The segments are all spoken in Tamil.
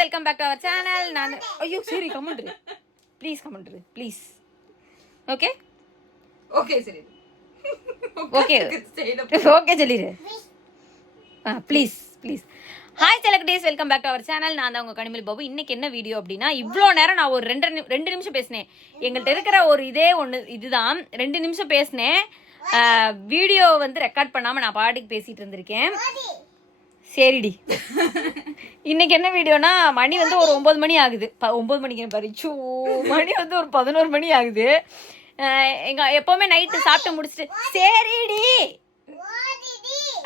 Welcome back to our channel. நான் ஐயோ சரி comment please comment please. Okay okay சரி ஓகே ஓகே சொல்லிடு ப்ளீஸ் ப்ளீஸ். ஹாய் செலக்டேஸ், welcome back to our channel. நான் தான் உங்கள் கனிமல் பாபு. இன்னைக்கு என்ன வீடியோ அப்படின்னா, இவ்வளோ நேரம் நான் ஒரு ரெண்டு நிமிஷம் பேசினேன். எங்கள்கிட்ட இருக்கிற ஒரு இதுதான் 2 நிமிஷம் பேசினேன். வீடியோ வந்து ரெக்கார்ட் பண்ணாமல் நான் பாட்டுக்கு பேசிட்டு இருந்திருக்கேன். சரிடி. இன்னைக்கு என்ன வீடியோனா, மணி வந்து ஒரு 9 மணி ஆகுது. 9 மணிக்கு பறிச்சு மணி வந்து ஒரு 11 மணி ஆகுது. எப்பவுமே நைட்டு சாப்பிட்டு முடிச்சுட்டு சரிடி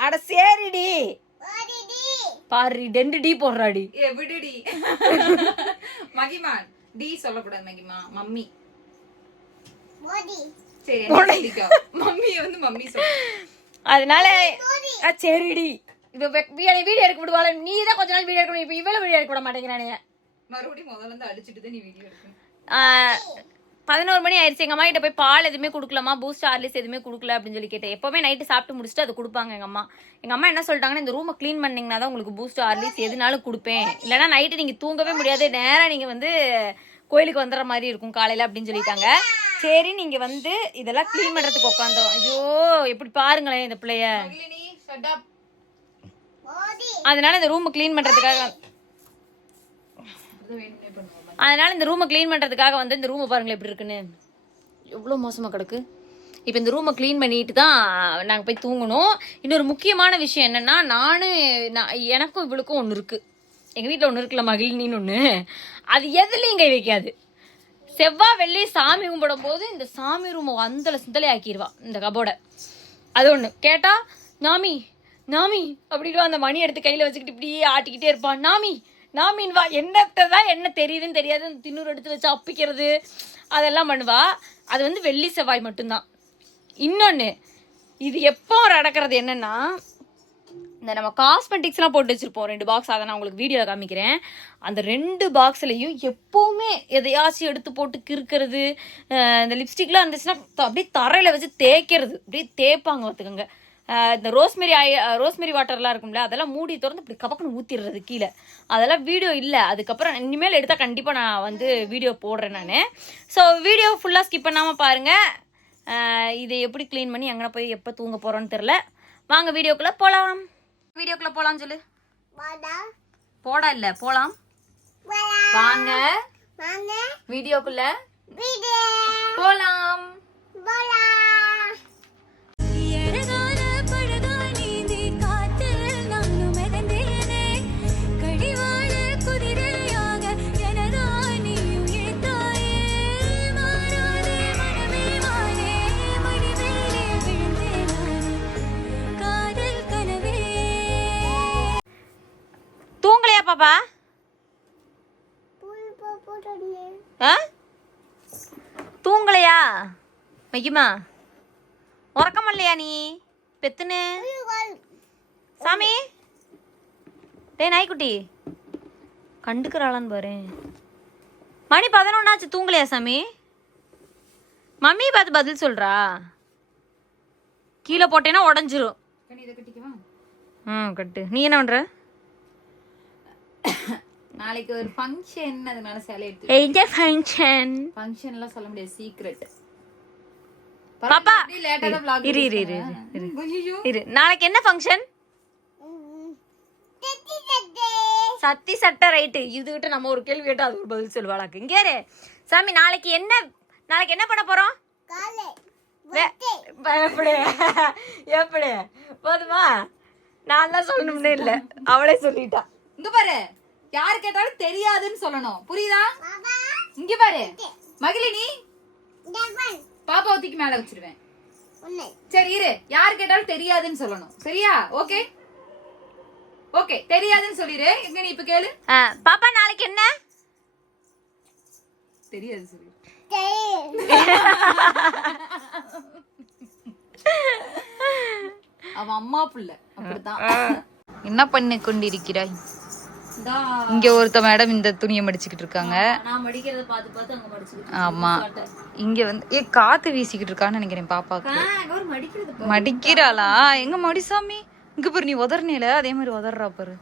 அட சரிடி பாரு 2 டி போடுறாடி. விடுடி மகிமா டி சொல்லக்கூடாது. மகிமா மம்மி சரி மம்மி வந்து மம்மி சொல்ல, அதனால சரிடி. வீடியோ எடுக்க விடுவாள். நீ தான் கொஞ்ச நாள் வீடியோ எடுக்கணும். இப்ப இவ்வளவு வீடியோ எடுக்க விட மாட்டேங்கிறானே. மறுபடியும் முதல்ல இருந்து அடிச்சுட்டு தான் நீ வீடியோ எடுக்கணும். 11 மணி ஆயிடுச்சு. எங்க அம்மா கிட்ட போய் பால் எதுவுமே கொடுக்கலாமா, பூஸ்ட் ஹார்லிக்ஸ் எதுவுமே கொடுக்கல அப்படின்னு சொல்லி கேட்டேன். எப்பவுமே நைட்டு சாப்பிட்டு முடிச்சுட்டு அது கொடுப்பாங்க எங்க அம்மா. எங்க அம்மா என்ன சொல்லிட்டாங்கன்னா, இந்த ரூமை க்ளீன் பண்ணீங்கன்னா தான் உங்களுக்கு பூஸ்ட் ஹார்லிக்ஸ் எதுனாலும் கொடுப்பேன், இல்லைன்னா நைட்டு நீங்க தூங்கவே முடியாது, நேரம் நீங்க வந்து கோயிலுக்கு வந்துடுற மாதிரி இருக்கும் காலையில அப்படின்னு சொல்லிட்டாங்க. சரி நீங்க வந்து இதெல்லாம் க்ளீன் பண்றதுக்கு உட்காந்தோம். ஐயோ எப்படி பாருங்களேன் இந்த பிள்ளைய. அதனால இந்த ரூமை க்ளீன் பண்றதுக்காக வந்து இந்த ரூமை பாருங்களேன் எப்படி இருக்குன்னு. எவ்வளோ மோசமாக கிடக்கு. இப்போ இந்த ரூமை க்ளீன் பண்ணிட்டு தான் நாங்கள் போய் தூங்கணும். இன்னொரு முக்கியமான விஷயம் என்னன்னா, எனக்கும் இவளுக்கும் ஒன்று இருக்கு. எங்கள் வீட்டில் ஒன்று இருக்குல்ல, மகிழினின்னு ஒன்று. அது எதுலையும் கை வைக்காது. செவ்வாய் வெள்ளி சாமி கும்பிடும் போது இந்த சாமி ரூமை அந்தல சிந்தலை ஆக்கிடுவா இந்த கபோர்டை. அது ஒன்று கேட்டா நாமி நாமி அப்படின்ட்டு அந்த மணி எடுத்து கையில் வச்சுக்கிட்டு இப்படியே ஆட்டிக்கிட்டே இருப்பான். நாமின் வா, என்னத்தான் என்ன தெரியுதுன்னு தெரியாது தின்னூறு எடுத்து வச்சு அப்பிக்கிறது அதெல்லாம் பண்ணுவா. அது வந்து வெள்ளி செவ்வாய் மட்டும்தான். இன்னொன்று இது எப்போ நடக்கிறது என்னன்னா, இந்த நம்ம காஸ்மெட்டிக்ஸ்லாம் போட்டு வச்சுருப்போம் 2 பாக்ஸ். அதை நான் உங்களுக்கு வீடியோவில் காமிக்கிறேன். அந்த 2 பாக்ஸ்லையும் எப்போவுமே எதையாச்சும் எடுத்து போட்டு கிறுக்கிறது. இந்த லிப்ஸ்டிக்லாம் இருந்துச்சுன்னா அப்படியே தரையில் வச்சு தேய்க்கிறது, அப்படியே தேய்ப்பாங்க பார்த்துக்கோங்க. இந்த ரோஸ்மெரி வாட்டர்லாம் இருக்கும்ல, அதெல்லாம் மூடி திறந்து இப்படி கபக்குன்னு ஊற்றிடுறது கீழே. அதெல்லாம் வீடியோ இல்லை. அதுக்கப்புறம் இனிமேல் எடுத்தால் கண்டிப்பாக நான் வந்து வீடியோ போடுறேன் நான். ஸோ வீடியோ ஃபுல்லாக ஸ்கிப் பண்ணாமல் பாருங்கள். இதை எப்படி க்ளீன் பண்ணி எங்கே போய் எப்போ தூங்க போகிறோன்னு தெரில. வாங்க வீடியோக்குள்ளே போகலாம். சொல்லு. போடா இல்லை போகலாம். வாங்க வீடியோக்குள்ளே போகலாம். தூங்கலையா பாப்பா? தூங்கலையா மகிமா? உறக்கம் இல்லையா நீ பெத்துன்னு? சாமி டே நாய்க்குட்டி கண்டுக்கிறாளான்னு பாரு. மணி 11 ஆச்சு. தூங்கலையா சாமி? மம்மி பார்த்து பதில் சொல்றா. கீழே போட்டேன்னா உடஞ்சிரும். கட்டு. நீ என்ன பண்ற? நாளைக்கு ஒரு ஃபங்க்ஷன், அதனால சேலை எடுத்து. ஃபங்க்ஷன்லாம் சொல்ல முடியாது, சீக்ரெட். பாப்பா இரு. நாளைக்கு என்ன ஃபங்க்ஷன்? சத்தி சட்டை ரைட்டு. இதுகிட்ட நம்ம ஒரு கேள்வி கேட்டா அது ஒரு பதில் சொல்லுவாளாக்கு. இங்கே சாமி நாளைக்கு என்ன பண்ண போறோம்? எப்படி போதுமா? நான் தான் சொல்லணும்னு இல்ல, அவளே சொல்லிட்டா. இங்க பாரு, யாரு கேட்டாலும் தெரியாதுன்னு சொல்லணும், புரியுதா? இங்க பாரு மகிழினி, பாப்பா தூக்கி மேல வச்சிருவேன். சரி இரு, யாரு கேட்டாலும் தெரியாதுன்னு சொல்லணும், சரியா? ஓகே ஓகே, தெரியாதுன்னு சொல்லிரு. எங்க நீ இப்ப கேளு. பாப்பா நாளைக்கு என்ன? தெரியாது சொல்லு. அவ அம்மா புள்ள அப்படிதான். என்ன பண்ணி கொண்டிருக்கிறாய்? இங்க ஒருத்த மேடம் இந்த துணியை மடிச்சுக்கிட்டு இருக்காங்க. ஆமா, இங்க வந்து காத்து வீசிக்கிட்டு இருக்கான்னு நினைக்கிறேன். பாப்பாக்கு மடிக்கிறாளா? எங்க மடிசாமி? இங்க பாரு, நீ உதறனேல அதே மாதிரி உதறா பாரு.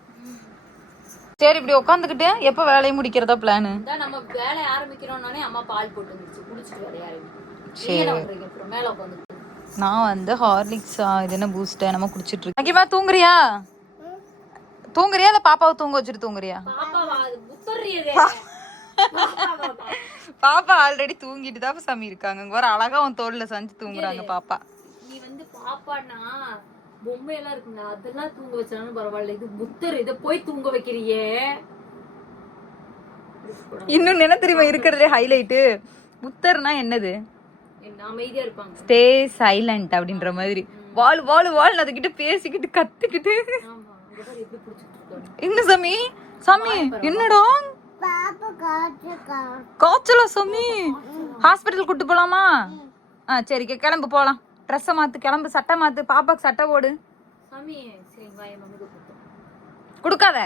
சரி இப்படி உட்காந்துக்கிட்டு எப்ப வேலையை முடிக்கிறதா பிளானு? நம்ம வேலையை ஆரம்பிக்கிறோம்னாலே அம்மா பால் போட்டு வந்துருச்சு, குடிச்சிட்டு வேலையை ஆரம்பிக்கும். அப்புறம் மேல உட்காந்து நான் வந்து ஹார்லிக்ஸா இது என்ன பூஸ்ட் நம்ம குடிச்சிட்டு இருக்கேன். மகிமா தூங்குறியா? தூங்குறியா இல்ல பாப்பாவை தூங்க வச்சுட்டு தூங்குறியா? பாப்பா ஆல்ரெடி தூங்கிட்டு தான் சாமி இருக்காங்க. இங்க வர அழகா உன் தோல்ல சாஞ்சு தூங்குறாங்க பாப்பா. நீ வந்து பாப்பானா பொம்மையெல்லாம் இருக்குங்க, அதெல்லாம் தூங்க வச்சாலும் பரவாயில்ல, இது புத்தர், இதை போய் தூங்க வைக்கிறியே. இன்னும் என்ன தெரியுமா இருக்கிறதே ஹைலைட்டு? புத்தர்னா என்னது? அமைதியா இருப்பாங்க, ஸ்டே சைலண்ட் அப்படின்ற மாதிரி. வாழு வாழு வாழு அதுகிட்ட பேசிக்கிட்டு கத்துக்கிட்டு. என்ன சாமி சாமி என்னடா காய்ச்சலா சாமி? ஹாஸ்பிட்டல் கூட்டு போலாமா? சரி கிளம்பு போலாம். ட்ரெஸ்ஸை மாத்து, கிளம்பு, சட்டை மாத்து, பாப்பாக்கு சட்டை போடு. குடுக்காத,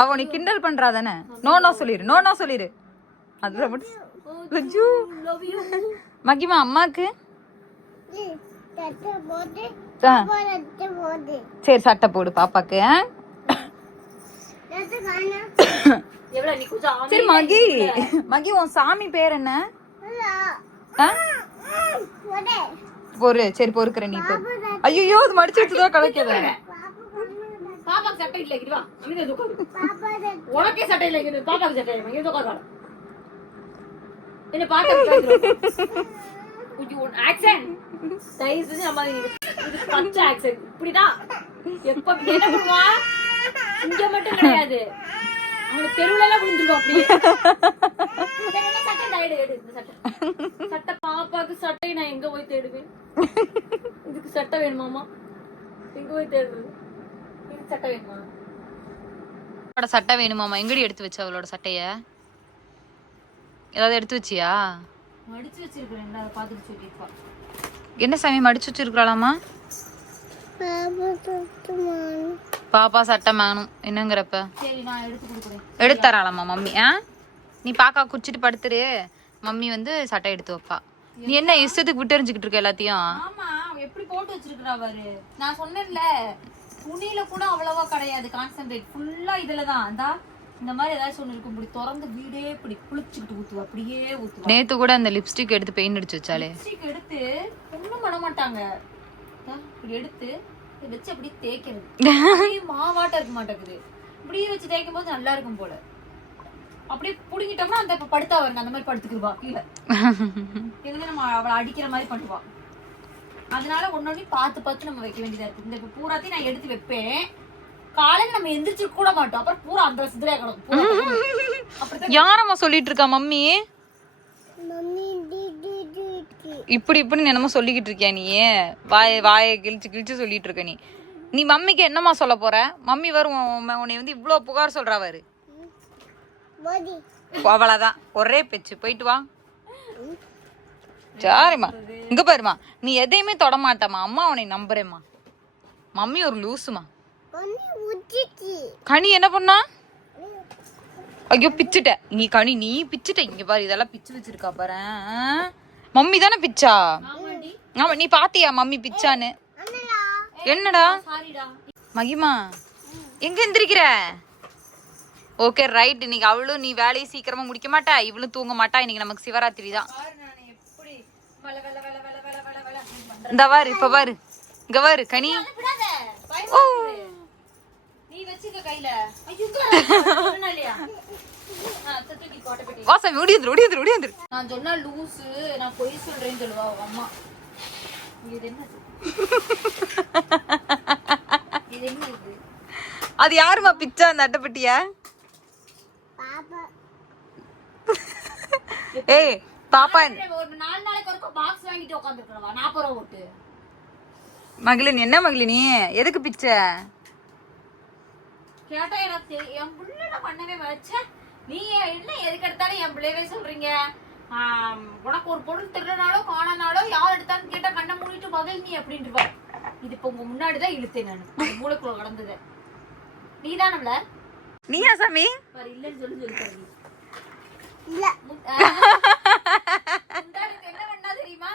அவ நீ கிண்டல் பண்றாதானே. நோ சொல்லிரு, நோ சொல்லிரு. அதுல மகிமா அம்மாக்கு சரி சட்டை போடு பாப்பாக்கு. சரி மகி, மகி உன் சாமி பேர் என்ன? பொறு, சரி பொறுக்குற நீ. ஐயோ அது மடிச்சு வச்சுதான் கலக்கியத. பாப்பாக்கு சட்டை இல்ல, இங்க வா, அமைதியா உட்காரு. உனக்கே சட்டை இல்ல, இங்க பாப்பாக்கு சட்டை இல்ல, இங்க உட்காரு. என்ன பாக்க ஆக்சன் சைஸ் நம்ம இது பச்சை ஆக்சன் இப்படிதான் எப்ப என்ன பண்ணுவா? இங்க மட்டும் கிடையாது, அவங்க தெருவுல எல்லாம் விழுந்துருவா அப்படியே. சட்டை எடு, இந்த சட்டை, சட்டை பாப்பாக்கு சட்டை நான் எங்க போய் தேடுவேன்? இதுக்கு சட்டை வேணுமாமா? எங்க போய் தேடுறது? இதுக்கு சட்டை வேணுமா? சட்டை வேணுமாமா? எங்கடி எடுத்து வச்ச அவளோட சட்டைய? ஏதாவது எடுத்து வச்சியா? மடிச்சு வச்சிருக்கேன், பாத்துட்டு சொல்லிருப்பா. என்ன சாமி மடிச்சு வச்சிருக்கலாமா? பாப்பா சட்டை வேணும் என்னங்கிறப்ப சரி நான் எடுத்து கொடுக்குறேன். எடுத்து தராளாமா மம்மி? நீ பாக்கா குடிச்சிட்டு படுத்துரு, மம்மி வந்து சட்டை எடுத்து வைப்பா. நீ என்ன இஷ்டத்துக்கு விட்டு எறிஞ்சுக்கிட்டு இருக்க எல்லாத்தையும்? ஆமா, எப்படி போட்டு வச்சிருக்கா பாரு. நான் சொன்னேன்ல, துணியில கூட அவ்வளவா கிடையாது கான்சென்ட்ரேட், ஃபுல்லா இதுலதான். அந்தா இந்த மாதிரி ஏதாச்சும் ஒண்ணு இருக்கும், இப்படி திறந்து வீடே இப்படி குளிச்சுக்கிட்டு ஊத்துவா, அப்படியே ஊத்துவா. நேத்து கூட அந்த லிப்ஸ்டிக் எடுத்து பெயிண்ட் அடிச்சு வச்சாலே. லிப்ஸ்டிக் எடுத்து ஒண்ணும் பண்ண மாட்டாங்க, இப்படி எடுத்து வச்சு அப்படியே தேய்க்கிறது. மாவாட்ட இருக்க மாட்டேங்குது, இப்படியே வச்சு தேய்க்கும் போது நல்லா இருக்கும் போல. அப்படியே புடிங்கிட்டோம்னா அந்த படுத்தா வருங்க, அந்த மாதிரி படுத்துக்குவா கீழே. எதுவுமே நம்ம அவளை அடிக்கிற மாதிரி பண்ணுவா. அதனால ஒன்னொன்னு பார்த்து நம்ம வைக்க வேண்டியதா இருக்கு. இந்த பூராத்தையும் நான் எடுத்து வைப்பேன், காலையில நம்ம எந்திரிச்சு கூட மாட்டோம், அப்புறம் பூரா அந்த சிதிரையா கிடக்கும். யாரம்மா சொல்லிட்டு இருக்கா மம்மி? இப்படி இப்படி என்னமோ சொல்லிக்கிட்டு இருக்கியா நீ? வாயை கிழிச்சு சொல்லிட்டு இருக்க நீ. நீ மம்மிக்கு என்னம்மா சொல்ல போற? மம்மி வரும் உன்னை வந்து இவ்வளவு புகார் சொல்றா பாரு. அவ்வளவுதான், ஒரே பேச்சு, போயிட்டு வா. சரிம்மா, இங்க பாருமா, நீ எதையுமே தொட மாட்டமா, அம்மா உன்னை நம்புறேம்மா. மம்மி ஒரு லூசுமா. கனி என்ன பண்ணா? ஐயோ பிச்சுட்ட நீ கனி, நீ பிச்சுட்ட. இங்க பாரு, இதெல்லாம் பிச்சு வச்சிருக்கா பாரு. மம்மி தானே பிச்சா? ஆமா, நீ பாத்தியா மம்மி பிச்சான்னு? என்னடா மகிமா எங்க எந்திரிக்கிற? ஓகே ரைட், இன்னைக்கு அவளும் நீ வேலையை சீக்கிரமா முடிக்க மாட்டா, இவளும் தூங்க மாட்டா. இன்னைக்கு நமக்கு சிவராத்திரி தான். இந்த பாரு, இப்ப பாரு, இங்க பாரு கனி. நீ வச்சிருக்க கையில வாசம் ஓடியாந்துரு. நான் சொன்னா லூசு, நான் பொய் சொல்றேன்னு சொல்லுவா அம்மா. இது என்ன? இது என்ன? அது யாருமா பிச்சா அந்த அட்டைப்பட்டிய? ஏய் பாப்பா, ஒரு 4 நாளைக்கு ஒருக்க பாக்ஸ் வாங்கிட்டு உட்கார்ந்துட்டறவா 40 ரூபாய் போட்டு. மகிழினி என்ன மகிழினி, எதுக்கு பிச்சை கேட்டா? எனக்கு என் புள்ள நான் பண்ணவே வச்சேன். நீ என்ன எதுக்கு எடுத்தாலும் என் பிள்ளையவே சொல்றீங்க. உனக்கு ஒரு பொருள் திருடனாலோ காணனாலோ யார் எடுத்தாலும் கேட்டா கண்ணை மூடிட்டு பதில் நீ அப்படின்ட்டு. இது இப்ப உங்க முன்னாடிதான் இழுத்தேன் நான், மூளைக்குள்ள கடந்தது. நீதானம்ல? நீயா சாமி? இல்லன்னு சொல்லி என்ன பண்ணா தெரியுமா?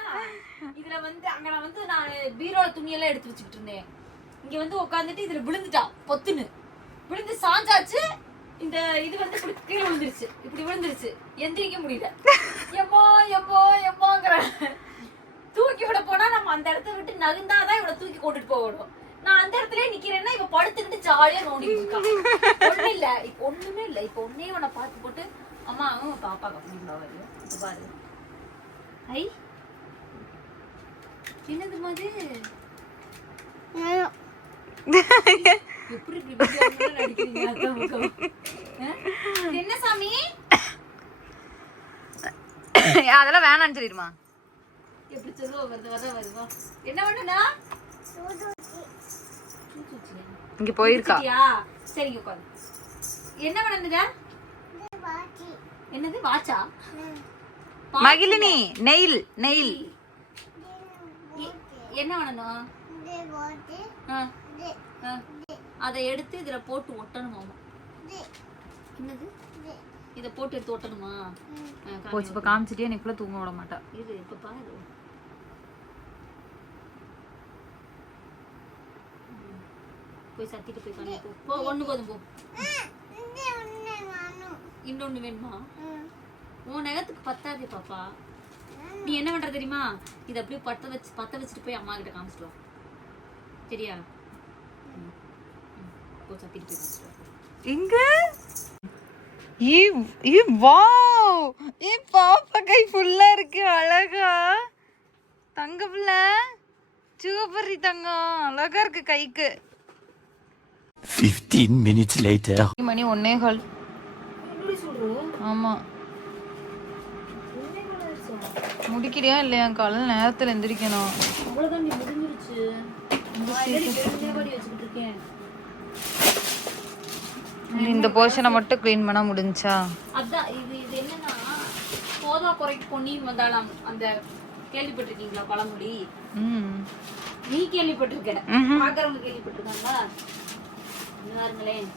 இதுல வந்து அங்க நான் வந்து நான் பீரோல துணியெல்லாம் எடுத்து வச்சுக்கிட்டு இருந்தேன். இங்க வந்து உட்காந்துட்டு இதுல விழுந்துட்டா, பொத்துன்னு விழுந்து சாஞ்சாச்சு. இந்த இது வந்து இப்படி கீழே விழுந்துருச்சு, இப்படி விழுந்துருச்சு, எந்திரிக்க முடியல. எம்மோ எம்மோ எம்மோங்கிற தூக்கி விட போனா நம்ம அந்த இடத்த விட்டு நகுந்தாதான் இவளை தூக்கி கொண்டுட்டு போகணும். நான் அந்த இடத்துல நிக்கிறேன்னா இவ படுத்துக்கிட்டு ஜாலியா நோண்டிட்டு இருக்கா. ஒண்ணு இல்ல, இப்ப ஒண்ணுமே இல்ல. இப்ப ஒன்னே உன்னை பார்த்து போட்டு அம்மா பாப்பா கப்பா வருது. இப்ப பாரு, ஐ என்னது மாதிரி எப்படி நடிக்கிறீங்க? என்ன சாமி அதெல்லாம் வேணான்னு சொல்லிடுமா. எப்படி சொல்லுவா? வருவா என்ன பண்ணுனா இங்க போயிருக்கா. சரிங்க உட்காந்து. என்ன பண்ணுங்க? என்னது வாட்சா? மகிழினி நெயில் நெயில் என்ன பண்ணணும்? அதை எடுத்து இதுல போட்டு ஒட்டணுமா? என்னது இத போட்டு எடுத்து ஒட்டணுமா? போச்சு. இப்ப காமிச்சிட்டே நிக்குள்ள தூங்க விட மாட்டா. இது இப்ப பாரு. போய் சத்திட்டு போய் பண்ணி போ. ஒண்ணு போதும் போ. இன்னொன்னு வேணுமா? உன் நகத்துக்கு பத்தாதே பாப்பா. நீ என்ன பண்ற தெரியுமா? இத அப்படியே பத்த வச்சுட்டு போய் அம்மா கிட்ட காமிச்சிட்டு வா. சரியா? போ சத்திட்டு போய் காமிச்சிட்டு வா. இங்க வாவ், பாப்பா கை ஃபுல்லா இருக்கு. அழகா தங்க புள்ள, சூப்பர் தங்கம், அழகா இருக்கு கைக்கு. 15 minutes later. மணி 1:15. ஆமா, முடிக்கிறியா இல்லையா? காலைல நேரத்துல எந்திரிக்கணும். அவ்வளவுதான், நீ முடிஞ்சிருச்சு. வச்சுக்கிட்டு இருக்கேன். இந்த போர்ஷனை மட்டும் க்ளீன் பண்ணா முடிஞ்சா? அதான் இது என்னன்னா, போதா குறைக்கு பொன்னியும் வந்தாலாம். அந்த கேள்விப்பட்டிருக்கீங்களா பழமொழி? நீ கேள்விப்பட்டிருக்க, பாக்குறவங்க கேள்விப்பட்டிருக்காங்களா? பாருங்களேன்,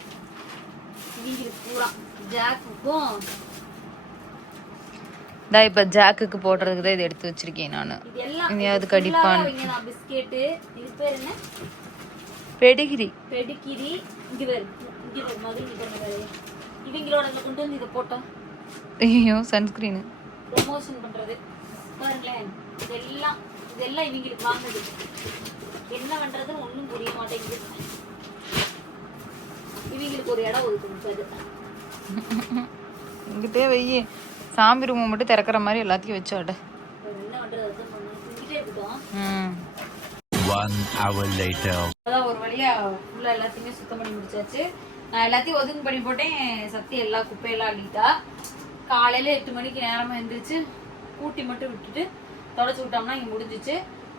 பூரா ஜாக்குக்கும் இப்ப ஜாக்குக்கு போடுறதுக்கு தான் இதை எடுத்து வச்சிருக்கேன் நானு. இனியாவது கடிப்பான். பிஸ்கெட்டு, இது பேர் என்ன? பெடிகிரி. பெடிகிரி. இங்க வேறு மதுரை இவங்களோட கொண்டு வந்து இதை போட்டோம். ஐயோ, சன்ஸ்கிரீன் ப்ரொமோஷன் பண்றது பாருங்களேன். இதெல்லாம் இவங்களுக்கு வாங்குது. என்ன பண்றதுன்னு ஒண்ணும் புரிய மாட்டேங்குது. இவங்களுக்கு ஒரு இடம் ஒதுக்கணும். இங்கிட்டே வெய்ய சாமி ரூம் மட்டும் திறக்கிற மாதிரி எல்லாத்தையும் வச்சோட. என்ன பண்றது? செஞ்சுட்டே இருக்கட்டும். 1 hour later. அதான் ஒரு வழியா உள்ள எல்லாத்தையுமே சுத்தம் பண்ணி முடிச்சாச்சு. நான் எல்லாத்தையும் ஒதுங்க பண்ணி போட்டேன். சத்தி எல்லா குப்பையெல்லாம் அள்ளிட்டா. காலையில 8 மணிக்கு நேரமா எழுந்திரிச்சு கூட்டி மட்டும் விட்டுட்டு தொடச்சு விட்டோம்னா இங்க முடிஞ்சிச்சு.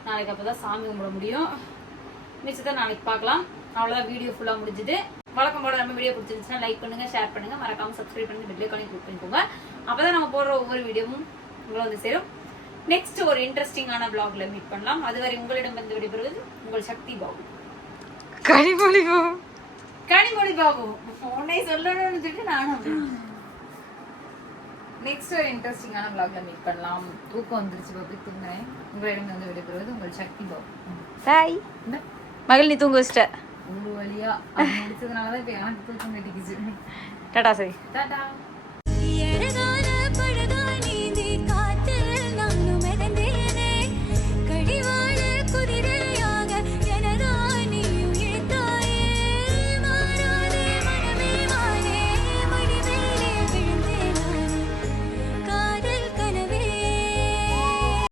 நாளைக்கு அப்பதான் சாமி கும்பிட முடியும். மிச்சத்தை நாளைக்கு பார்க்கலாம். அவ்வளவுதான், வீடியோ ஃபுல்லா முடிஞ்சுது. வழக்கம் போல நம்ம வீடியோ பிடிச்சிருந்துச்சுன்னா லைக் பண்ணுங்க, ஷேர் பண்ணுங்க, மறக்காம சப்ஸ்கிரைப் பண்ணி பெல் ஐகானை கிளிக் பண்ணிக்கோங்க. அப்பதான் நம்ம போடுற ஒவ்வொரு வீடியோவும் உங்களை வந்து சேரும். நெக்ஸ்ட் ஒரு இன்ட்ரெஸ்டிங்கான vlogல மீட் பண்ணலாம். அதுவரை உங்களிடம் வந்து விடைபெறுவது உங்கள் சக்தி பாபு. கனிமொழி பாபு உன்னை சொல்லணும்னு சொல்லிட்டு நானும். நெக்ஸ்ட் ஒரு இன்ட்ரெஸ்டிங்கான vlogல மீட் பண்ணலாம். தூக்கம் வந்துருச்சு, போய் தூங்குறேன். உங்களிடம் வந்து விடைபெறுவது உங்கள் சக்தி பாபு. பாய். மகள் நீ தூங்க வச்சிட்ட ஒரு வழியா முடிச்சதுனாலதான் இப்ப எனக்கு தூக்கம் கட்டிக்குச்சு. டாடா சரி. டாடா.